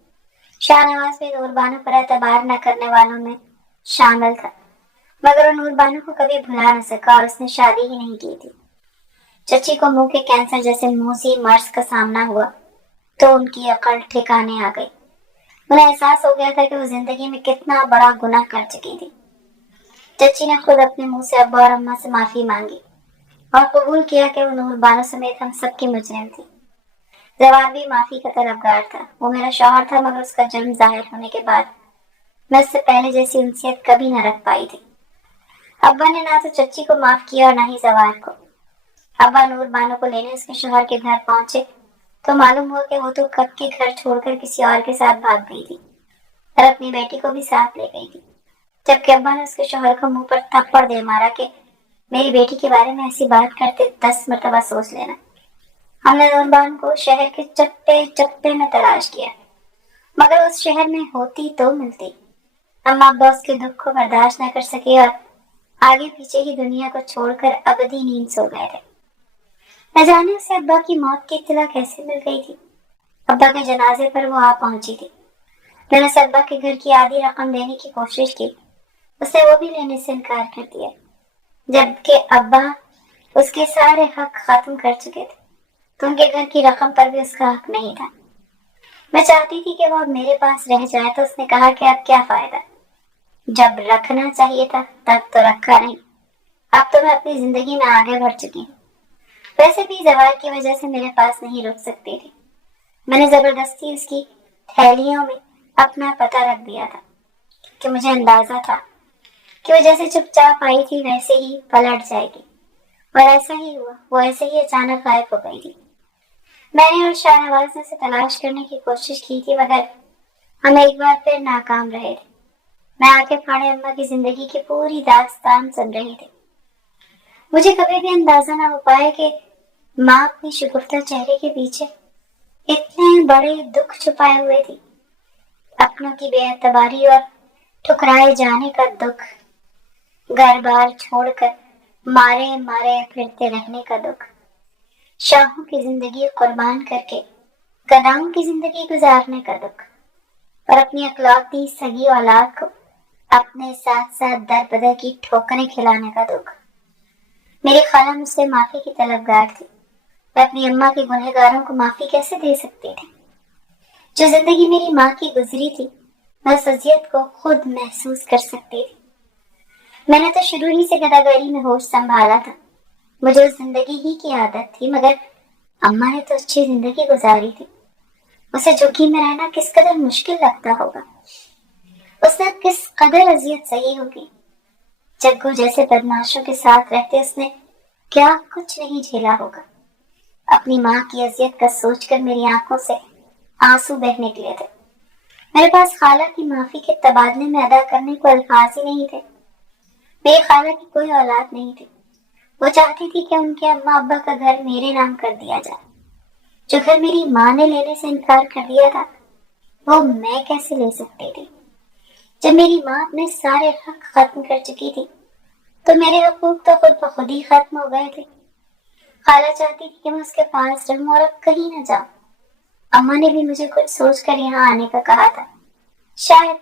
शाहनवाज भी नूर बानो पर एतबार न करने वालों में शामिल था, मगर वो नूर बानो को कभी भुला न सका और उसने शादी ही नहीं की थी। चच्ची को मुंह के कैंसर जैसे मुंहसी मर्ज का सामना हुआ तो उनकी अकल ठिकाने आ गई। उन्हें एहसास हो गया था कि वो जिंदगी में कितना बड़ा गुनाह कर चुकी थी। चच्ची ने खुद अपने मुंह से अब्बा और अम्मा से माफी मांगी और कबूल किया कि वो नूर बानो समेत हम सबकी मुजरिम थी। जवाब भी माफी का तलबगार था। वो मेरा शौहर था, मगर उसका जुर्म जाहिर होने के बाद मैं उससे पहले जैसी उनसियत कभी न रख पाई थी। अब्बा ने ना तो चच्ची को माफ किया और ना ही जवार को। अब्बा नूर बानो को लेने उसके शौहर के घर पहुंचे तो मालूम हुआ कि वो तो कब के घर छोड़कर किसी और के साथ भाग गई थी और अपनी बेटी को भी साथ ले गई थी। जबकि अब्बा ने उसके शौहर को मुंह पर थप्पड़ दे मारा कि मेरी बेटी के बारे में ऐसी बात करते 10 मरतबा सोच लेना। हमने नूरबान को शहर के चप्पे चप्पे में तलाश किया, मगर उस शहर में होती तो मिलती। अम्मा अब्बा उसके दुख को बर्दाश्त न कर सके और आगे पीछे की दुनिया को छोड़कर अबदी नींद सो गए थे। न जाने उसे अब्बा की मौत की इत्तला कैसे मिल गई थी। अब्बा के जनाजे पर वो आ पहुंची थी। मैंने उसे अब्बा के घर की आधी रकम देने की कोशिश की, उसने वो भी लेने से इनकार कर दिया, जबकि अब्बा उसके सारे हक खत्म कर चुके थे, तो उनके घर की रकम पर भी उसका हक नहीं था। मैं चाहती थी कि वो अब मेरे पास रह जाए, तो उसने कहा कि अब क्या फायदा, जब रखना चाहिए था तब तो रखा नहीं। अब तो मैं अपनी जिंदगी में आगे बढ़ चुकी हूँ। वैसे भी जवार की वजह से मेरे पास नहीं रुक सकती थी। मैंने जबरदस्ती उसकी थैलियों में अपना पता रख दिया था कि मुझे अंदाजा था कि वो जैसे चुपचाप आई थी वैसे ही पलट जाएगी, और ऐसा ही हुआ। वो ऐसे ही अचानक गायब हो गई थी। मैंने और शाहनवाज ने उसे तलाश करने की कोशिश की थी, मगर हम एक बार फिर नाकाम रहे थे। मैं आके फाड़े अम्मा की जिंदगी की पूरी दास्तान सुन रही थी। मुझे कभी भी अंदाजा ना हो पाया कि ماں اپنے شگفتہ چہرے کے پیچھے اتنے بڑے دکھ چھپائے ہوئے تھی، اپنوں کی بے اعتباری اور ٹھکرائے جانے کا دکھ، گھر بار چھوڑ کر مارے مارے پھرتے رہنے کا دکھ، شاہوں کی زندگی قربان کر کے گداؤں کی زندگی گزارنے کا دکھ، اور اپنی اکلوتی سگی اولاد کو اپنے ساتھ ساتھ در بدر کی ٹھوکریں کھلانے کا دکھ۔ میری خالہ مجھ سے معافی کی طلبگار تھی، میں اپنی اماں کے گنہگاروں کو معافی کیسے دے سکتی تھی؟ جو زندگی میری ماں کی گزری تھی میں اس اذیت کو خود محسوس کر سکتی تھی۔ میں نے تو شروع ہی سے گداگری میں ہوش سنبھالا تھا، مجھے اس زندگی ہی کی عادت تھی، مگر اماں نے تو اچھی زندگی گزاری تھی، اسے جھگی میں رہنا کس قدر مشکل لگتا ہوگا، اس نے کس قدر اذیت سہی ہوگی۔ جگو جیسے بدماشوں کے ساتھ رہتے اس نے کیا کچھ نہیں جھیلا ہوگا۔ اپنی ماں کی اذیت کا سوچ کر میری آنکھوں سے آنسو بہ نکلے تھے۔ میرے پاس خالہ کی معافی کے تبادلے میں ادا کرنے کو الفاظ ہی نہیں تھے۔ میری خالہ کی کوئی اولاد نہیں تھی، وہ چاہتی تھی کہ ان کے اماں ابا کا گھر میرے نام کر دیا جائے۔ جو گھر میری ماں نے لینے سے انکار کر دیا تھا وہ میں کیسے لے سکتی تھی؟ جب میری ماں اپنے سارے حق ختم کر چکی تھی تو میرے حقوق تو خود بخود ہی ختم ہو گئے تھے۔ خالہ چاہتی تھی کہ میں اس کے پاس رہوں اور اب کہیں نہ جاؤں۔ اماں نے بھی مجھے کچھ سوچ کر یہاں آنے کا کہا تھا۔ شاید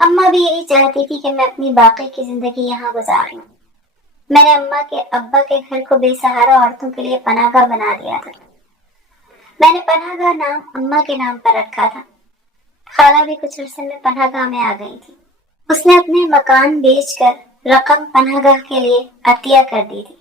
اماں بھی یہی چاہتی تھی کہ میں اپنی باقی کی زندگی یہاں گزار لوں۔ میں نے اماں کے ابا کے گھر کو بے سہارا عورتوں کے لیے پناہ گاہ بنا دیا تھا۔ میں نے پناہ گاہ نام اماں کے نام پر رکھا تھا۔ خالہ بھی کچھ عرصے میں پناہ گاہ میں آ گئی تھی۔ اس نے اپنے مکان بیچ کر رقم پناہ گاہ کے لیے عطیہ کر دی تھی۔